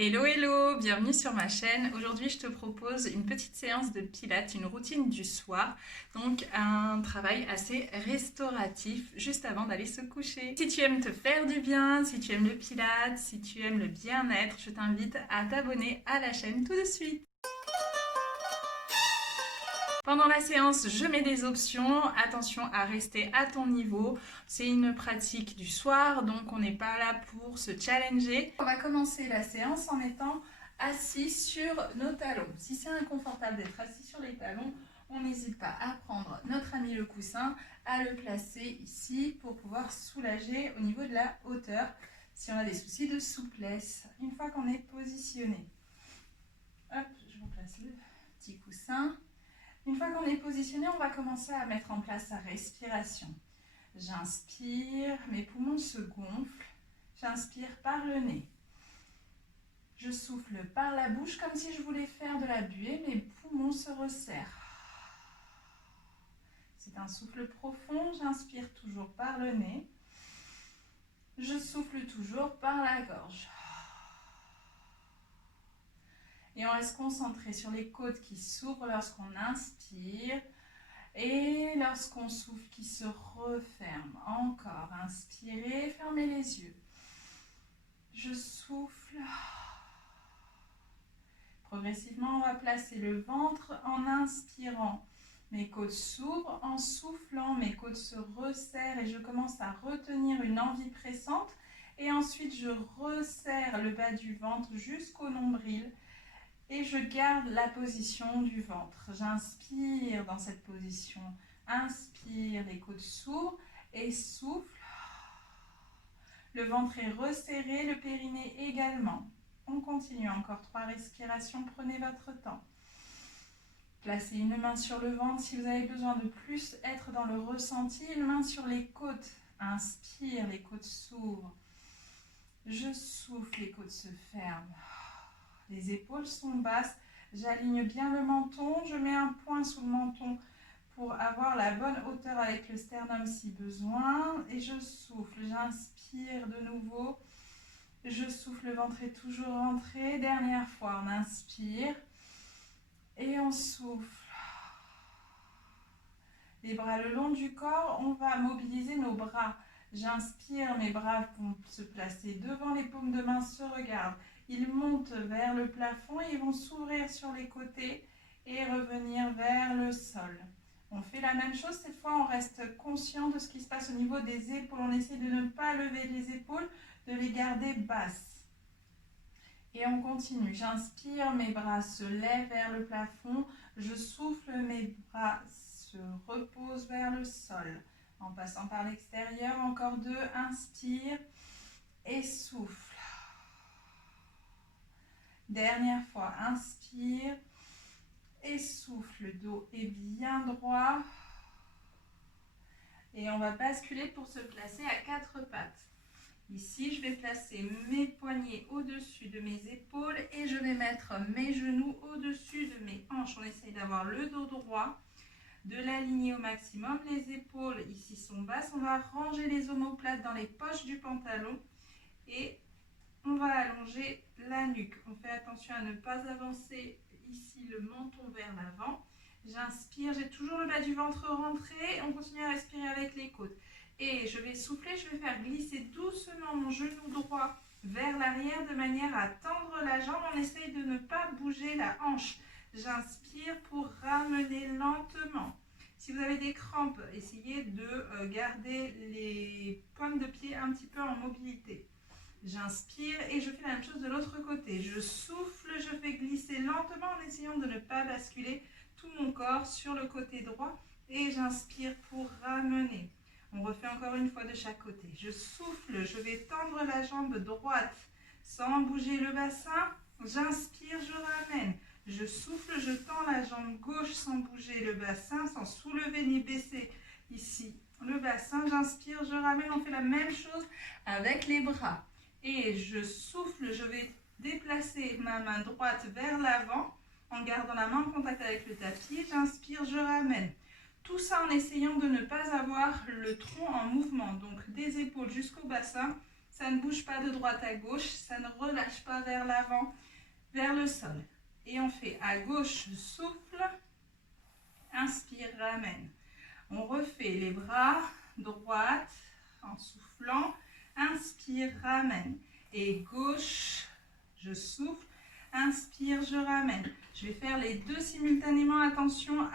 Hello hello, bienvenue sur ma chaîne. Aujourd'hui je te propose une petite séance de pilates, une routine du soir, donc un travail assez restauratif juste avant d'aller se coucher. Si tu aimes te faire du bien, si tu aimes le pilates, si tu aimes le bien-être, je t'invite à t'abonner à la chaîne tout de suite. Pendant la séance, je mets des options. Attention à rester à ton niveau. C'est une pratique du soir, donc on n'est pas là pour se challenger. On va commencer la séance en étant assis sur nos talons. Si c'est inconfortable d'être assis sur les talons, on n'hésite pas à prendre notre ami le coussin, à le placer ici pour pouvoir soulager au niveau de la hauteur si on a des soucis de souplesse. Une fois qu'on est positionné, hop, je vous place le petit coussin. Une fois qu'on est positionné, on va commencer à mettre en place sa respiration. J'inspire, mes poumons se gonflent. J'inspire par le nez. Je souffle par la bouche comme si je voulais faire de la buée. Mes poumons se resserrent. C'est un souffle profond. J'inspire toujours par le nez. Je souffle toujours par la gorge. Et on reste concentré sur les côtes qui s'ouvrent lorsqu'on inspire. Et lorsqu'on souffle, qui se referme. Encore, inspirez, fermez les yeux. Je souffle. Progressivement, on va placer le ventre en inspirant. Mes côtes s'ouvrent. En soufflant, mes côtes se resserrent et je commence à retenir une envie pressante. Et ensuite, je resserre le bas du ventre jusqu'au nombril. Et je garde la position du ventre. J'inspire dans cette position. Inspire, les côtes s'ouvrent et souffle. Le ventre est resserré, le périnée également. On continue, encore 3 respirations, prenez votre temps. Placez une main sur le ventre si vous avez besoin de plus être dans le ressenti. Une main sur les côtes. Inspire, les côtes s'ouvrent. Je souffle, les côtes se ferment. Les épaules sont basses, j'aligne bien le menton, je mets un point sous le menton pour avoir la bonne hauteur avec le sternum si besoin. Et je souffle, j'inspire de nouveau, je souffle, le ventre est toujours rentré. Dernière fois, on inspire et on souffle. Les bras le long du corps, on va mobiliser nos bras. J'inspire, mes bras vont se placer devant, les paumes de main se regardent. Ils montent vers le plafond et ils vont s'ouvrir sur les côtés et revenir vers le sol. On fait la même chose, cette fois on reste conscient de ce qui se passe au niveau des épaules. On essaie de ne pas lever les épaules, de les garder basses. Et on continue. J'inspire, mes bras se lèvent vers le plafond. Je souffle, mes bras se reposent vers le sol. En passant par l'extérieur, encore 2. Inspire et souffle. Dernière fois, inspire et souffle. Le dos est bien droit. Et on va basculer pour se placer à 4 pattes. Ici, je vais placer mes poignets au-dessus de mes épaules et je vais mettre mes genoux au-dessus de mes hanches. On essaye d'avoir le dos droit, de l'aligner au maximum. Les épaules ici sont basses. On va ranger les omoplates dans les poches du pantalon et on va allonger la nuque. On fait attention à ne pas avancer ici le menton vers l'avant. J'inspire, j'ai toujours le bas du ventre rentré. On continue à respirer avec les côtes. Et je vais souffler, je vais faire glisser doucement mon genou droit vers l'arrière de manière à tendre la jambe. On essaye de ne pas bouger la hanche. J'inspire pour ramener lentement. Si vous avez des crampes, essayez de garder les pointes de pied un petit peu en mobilité. J'inspire et je fais la même chose de l'autre côté. Je souffle, je fais glisser lentement en essayant de ne pas basculer tout mon corps sur le côté droit. Et j'inspire pour ramener. On refait encore une fois de chaque côté. Je souffle, je vais tendre la jambe droite sans bouger le bassin. J'inspire, je ramène. Je souffle, je tends la jambe gauche sans bouger le bassin, sans soulever ni baisser ici le bassin. J'inspire, je ramène. On fait la même chose avec les bras. Et je souffle, je vais déplacer ma main droite vers l'avant en gardant la main en contact avec le tapis. J'inspire, je ramène. Tout ça en essayant de ne pas avoir le tronc en mouvement, donc des épaules jusqu'au bassin. Ça ne bouge pas de droite à gauche, ça ne relâche pas vers l'avant, vers le sol. Et on fait à gauche, souffle, inspire, ramène. On refait les bras, droite, en soufflant, inspire, ramène. Et gauche, je souffle, inspire, je ramène. Je vais faire les deux simultanément, attention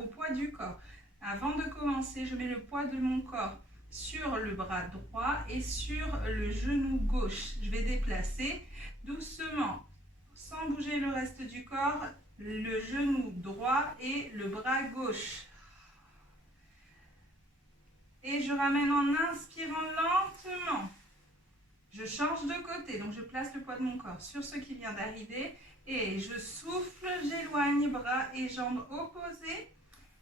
au poids du corps. Avant de commencer, je mets le poids de mon corps sur le bras droit et sur le genou gauche. Je vais déplacer doucement, sans bouger le reste du corps, le genou droit et le bras gauche. Et je ramène en inspirant lentement. Je change de côté, donc je place le poids de mon corps sur ce qui vient d'arriver et je souffle, j'éloigne bras et jambes opposées.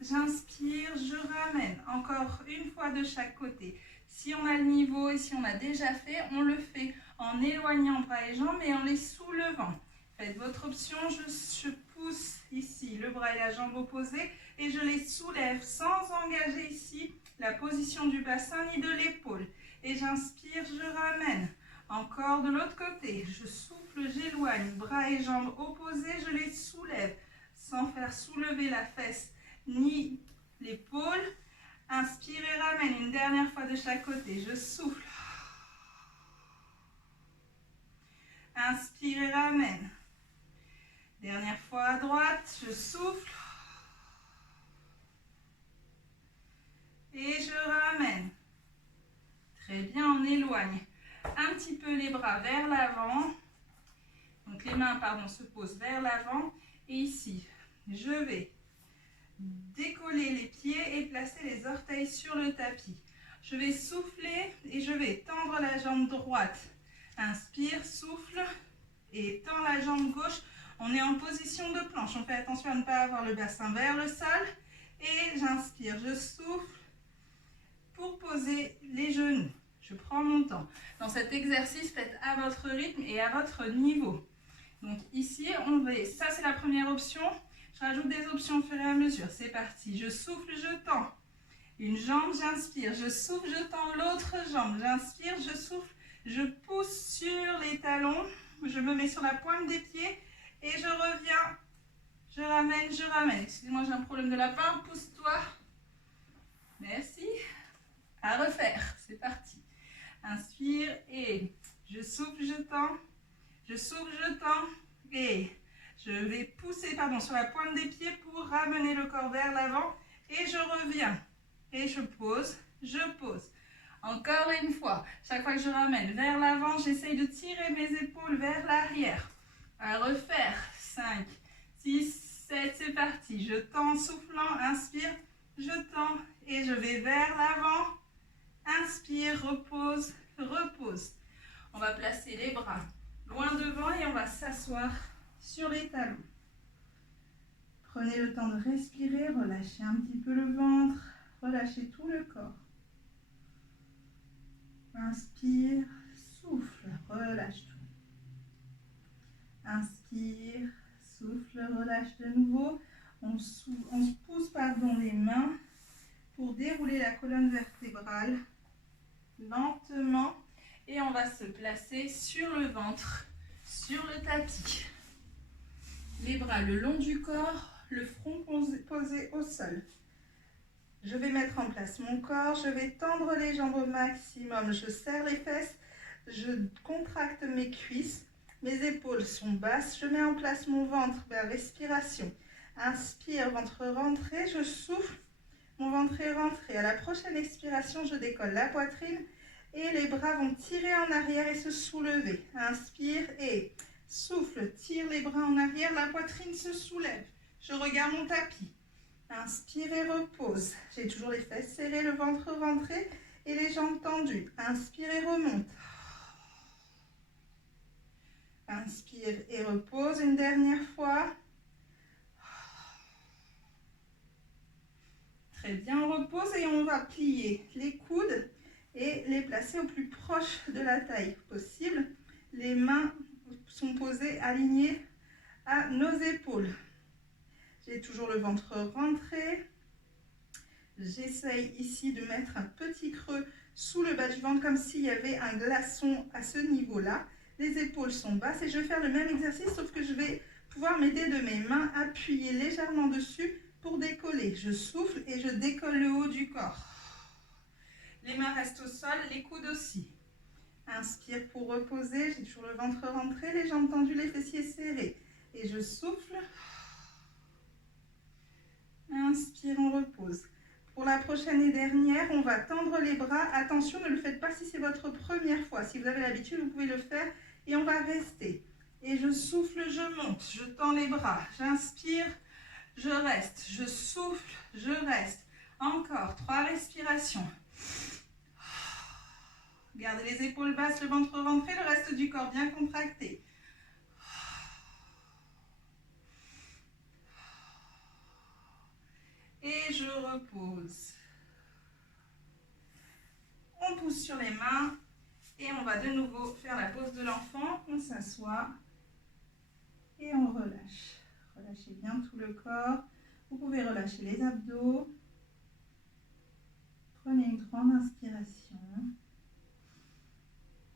J'inspire, je ramène. Encore une fois de chaque côté. Si on a le niveau et si on a déjà fait, on le fait en éloignant bras et jambes et en les soulevant. Faites votre option, je pousse ici le bras et la jambe opposée et je les soulève sans engager ici la position du bassin ni de l'épaule. Et j'inspire, je ramène. Encore de l'autre côté, je souffle, j'éloigne, bras et jambes opposés, je les soulève sans faire soulever la fesse ni l'épaule. Inspire et ramène une dernière fois de chaque côté, je souffle. Inspire et ramène. Dernière fois à droite, je souffle. Et je ramène. Très bien, on éloigne un petit peu les bras vers l'avant. Donc les mains, se posent vers l'avant. Et ici, je vais décoller les pieds et placer les orteils sur le tapis. Je vais souffler et je vais tendre la jambe droite. Inspire, souffle et tend la jambe gauche. On est en position de planche. On fait attention à ne pas avoir le bassin vers le sol. Et j'inspire, je souffle pour poser les genoux. Je prends mon temps. Dans cet exercice, faites à votre rythme et à votre niveau. Donc ici, ça c'est la première option. Je rajoute des options au fur et à mesure. C'est parti. Je souffle, je tends. Une jambe, j'inspire. Je souffle, je tends l'autre jambe. J'inspire, je souffle. Je pousse sur les talons. Je me mets sur la pointe des pieds. Et je reviens. Je ramène, je ramène. Excusez-moi, j'ai un problème de lapin. Pousse-toi. Merci. À refaire. C'est parti. Inspire et je souffle, je tends. Je souffle, je tends. Et je vais pousser sur la pointe des pieds pour ramener le corps vers l'avant. Et je reviens. Et je pose, je pose. Encore une fois. Chaque fois que je ramène vers l'avant, j'essaye de tirer mes épaules vers l'arrière. À refaire. 5, 6, 7, c'est parti. Je tends en soufflant, inspire, je tends et je vais vers l'avant. Inspire, repose, repose. On va placer les bras loin devant et on va s'asseoir sur les talons. Prenez le temps de respirer, relâchez un petit peu le ventre, relâchez tout le corps. Inspire, souffle, relâche tout. Inspire, souffle, relâche de nouveau. On pousse les mains pour dérouler la colonne vertébrale lentement et on va se placer sur le ventre, sur le tapis. Les bras le long du corps, le front posé au sol. Je vais mettre en place mon corps, je vais tendre les jambes au maximum, je serre les fesses, je contracte mes cuisses, mes épaules sont basses, je mets en place mon ventre vers respiration. Inspire, ventre rentré, je souffle, mon ventre est rentré. À la prochaine expiration, je décolle la poitrine et les bras vont tirer en arrière et se soulever. Inspire et souffle, tire les bras en arrière, la poitrine se soulève. Je regarde mon tapis. Inspire et repose. J'ai toujours les fesses serrées, le ventre rentré et les jambes tendues. Inspire et remonte. Inspire et repose une dernière fois. Très bien, on repose et on va plier les coudes et les placer au plus proche de la taille possible. Les mains sont posées, alignées à nos épaules. J'ai toujours le ventre rentré. J'essaye ici de mettre un petit creux sous le bas du ventre, comme s'il y avait un glaçon à ce niveau-là. Les épaules sont basses et je vais faire le même exercice, sauf que je vais pouvoir m'aider de mes mains, appuyer légèrement dessus pour décoller. Je souffle et je décolle le haut du corps. Les mains restent au sol, les coudes aussi. Inspire pour reposer, j'ai toujours le ventre rentré, les jambes tendues, les fessiers serrés. Et je souffle. Inspire, on repose. Pour la prochaine et dernière, on va tendre les bras. Attention, ne le faites pas si c'est votre première fois. Si vous avez l'habitude, vous pouvez le faire. Et on va rester. Et je souffle, je monte, je tends les bras. J'inspire, je reste. Je souffle, je reste. Encore 3 respirations. Gardez les épaules basses, le ventre rentré, le reste du corps bien contracté. Et je repose. On pousse sur les mains et on va de nouveau faire la pose de l'enfant. On s'assoit et on relâche. Relâchez bien tout le corps. Vous pouvez relâcher les abdos. Prenez une grande inspiration.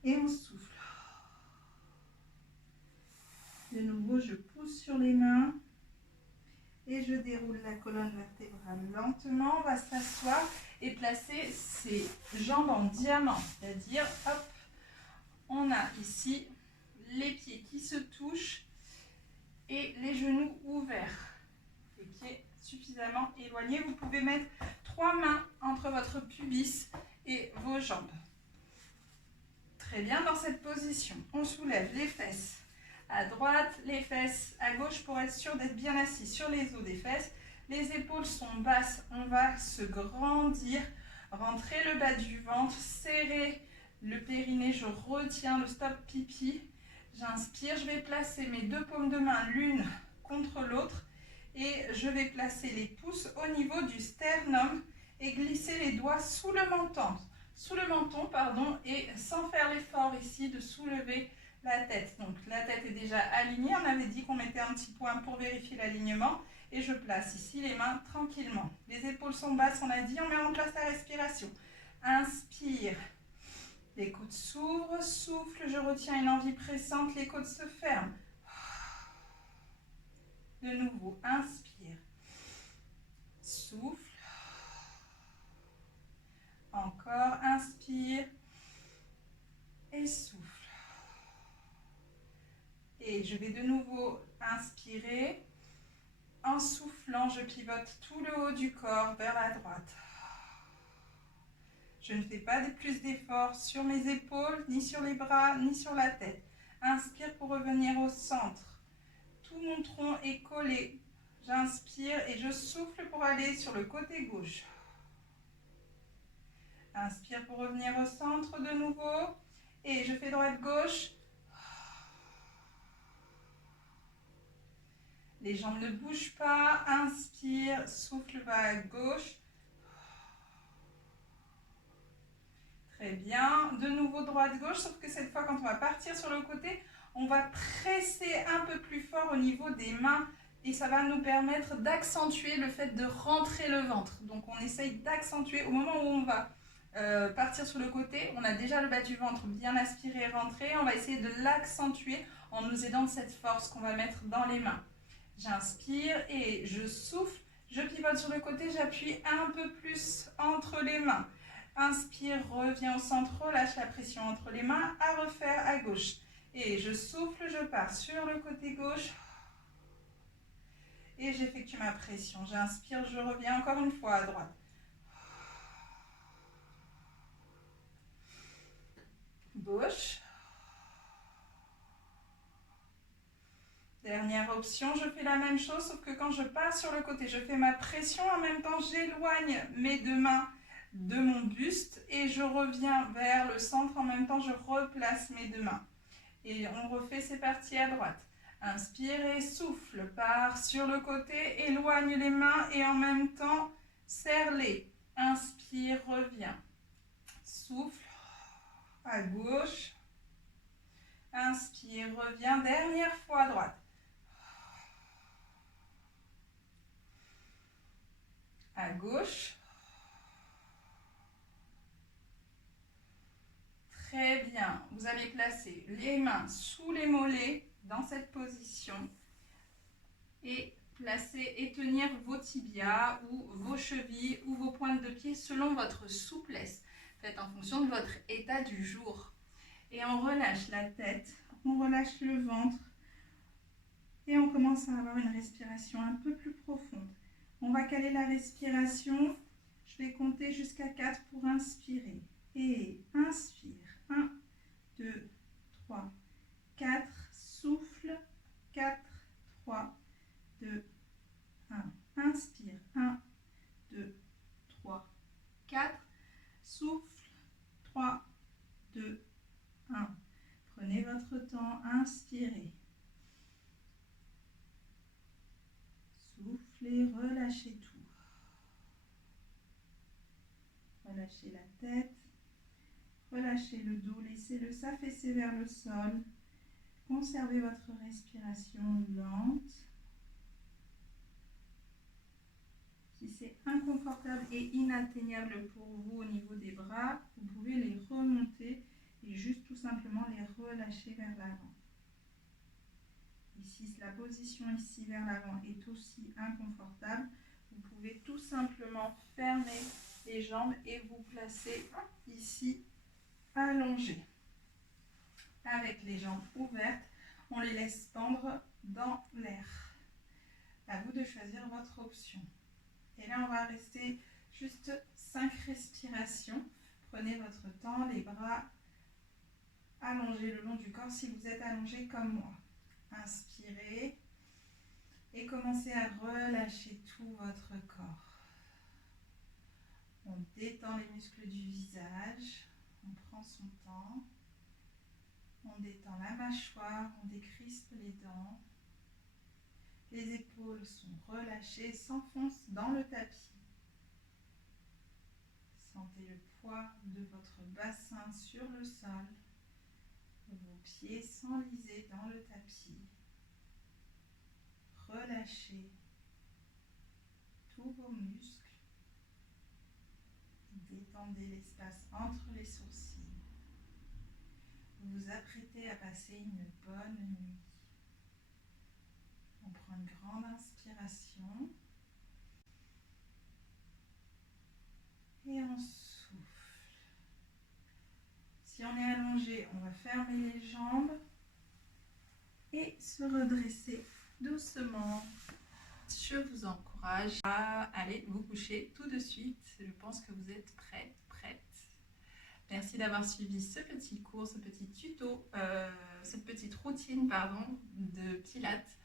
Et on souffle. De nouveau, je pousse sur les mains. Et je déroule la colonne vertébrale lentement. On va s'asseoir et placer ses jambes en diamant. C'est-à-dire, hop, on a ici les pieds qui se touchent et les genoux ouverts. Les pieds suffisamment éloignés. Vous pouvez mettre 3 mains entre votre pubis et vos jambes. Très bien, dans cette position, on soulève les fesses à droite, les fesses à gauche pour être sûr d'être bien assis sur les os des fesses. Les épaules sont basses, on va se grandir, rentrer le bas du ventre, serrer le périnée, je retiens le stop pipi. J'inspire, je vais placer mes 2 paumes de main l'une contre l'autre et je vais placer les pouces au niveau du sternum et glisser les doigts sous le menton. Et sans faire l'effort ici de soulever la tête. Donc la tête est déjà alignée, on avait dit qu'on mettait un petit point pour vérifier l'alignement et je place ici les mains tranquillement. Les épaules sont basses, on a dit, on met en place la respiration. Inspire, les côtes s'ouvrent, souffle, je retiens une envie pressante, les côtes se ferment. De nouveau, inspire, souffle. Encore, inspire et souffle. Et je vais de nouveau inspirer. En soufflant, je pivote tout le haut du corps vers la droite. Je ne fais pas plus d'efforts sur mes épaules, ni sur les bras, ni sur la tête. Inspire pour revenir au centre. Tout mon tronc est collé. J'inspire et je souffle pour aller sur le côté gauche. Inspire pour revenir au centre de nouveau. Et je fais droite-gauche. Les jambes ne bougent pas. Inspire, souffle, va à gauche. Très bien. De nouveau droite-gauche, sauf que cette fois, quand on va partir sur le côté, on va presser un peu plus fort au niveau des mains et ça va nous permettre d'accentuer le fait de rentrer le ventre. Donc, on essaye d'accentuer au moment où on va partir sur le côté. On a déjà le bas du ventre bien aspiré et rentré. On va essayer de l'accentuer en nous aidant de cette force qu'on va mettre dans les mains. J'inspire et je souffle. Je pivote sur le côté, j'appuie un peu plus entre les mains. Inspire, reviens au centre, relâche la pression entre les mains, à refaire à gauche. Et je souffle, je pars sur le côté gauche. Et j'effectue ma pression. J'inspire, je reviens encore une fois à droite. Gauche. Dernière option, je fais la même chose, sauf que quand je pars sur le côté, je fais ma pression, en même temps j'éloigne mes 2 mains de mon buste et je reviens vers le centre, en même temps je replace mes 2 mains. Et on refait, c'est parti à droite. Inspire et souffle, pars sur le côté, éloigne les mains et en même temps serre-les. Inspire, reviens. Souffle, à gauche. Inspire, reviens, dernière fois à droite. À gauche. Très bien. Vous allez placer les mains sous les mollets dans cette position et placer et tenir vos tibias ou vos chevilles ou vos pointes de pied selon votre souplesse. Faites en fonction de votre état du jour. Et on relâche la tête, on relâche le ventre et on commence à avoir une respiration un peu plus profonde. On va caler la respiration. Je vais compter jusqu'à 4 pour inspirer. Et inspire. 1, 2, 3, 4. Souffle. 4, 3, 2, 1. Inspire. 1, 2, 3, 4. Souffle. 3, 2, 1. Prenez votre temps. Inspirez. Soufflez. Relâchez tout. Relâchez la tête. Relâchez le dos, laissez-le s'affaisser vers le sol. Conservez votre respiration lente. Si c'est inconfortable et inatteignable pour vous au niveau des bras, vous pouvez les remonter et juste tout simplement les relâcher vers l'avant. Et si la position ici vers l'avant est aussi inconfortable, vous pouvez tout simplement fermer les jambes et vous placer ici allongé. Avec les jambes ouvertes, on les laisse pendre dans l'air. À vous de choisir votre option. Et là, on va rester juste 5 respirations. Prenez votre temps, les bras allongés le long du corps si vous êtes allongé comme moi. Inspirez et commencez à relâcher tout votre corps. On détend les muscles du visage. On prend son temps, on détend la mâchoire, on décrispe les dents. Les épaules sont relâchées, s'enfoncent dans le tapis. Sentez le poids de votre bassin sur le sol, vos pieds s'enliser dans le tapis. Relâchez tous vos muscles. Détendez l'espace entre les sourcils. Vous vous apprêtez à passer une bonne nuit. On prend une grande inspiration et on souffle. Si on est allongé, on va fermer les jambes et se redresser doucement. Je vous encourage à aller vous coucher tout de suite. Je pense que vous êtes prêts, prêtes. Merci d'avoir suivi ce petit cours, ce petit tuto, cette petite routine de Pilates.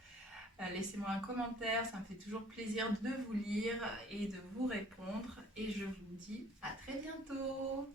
Laissez-moi un commentaire, ça me fait toujours plaisir de vous lire et de vous répondre. Et je vous dis à très bientôt.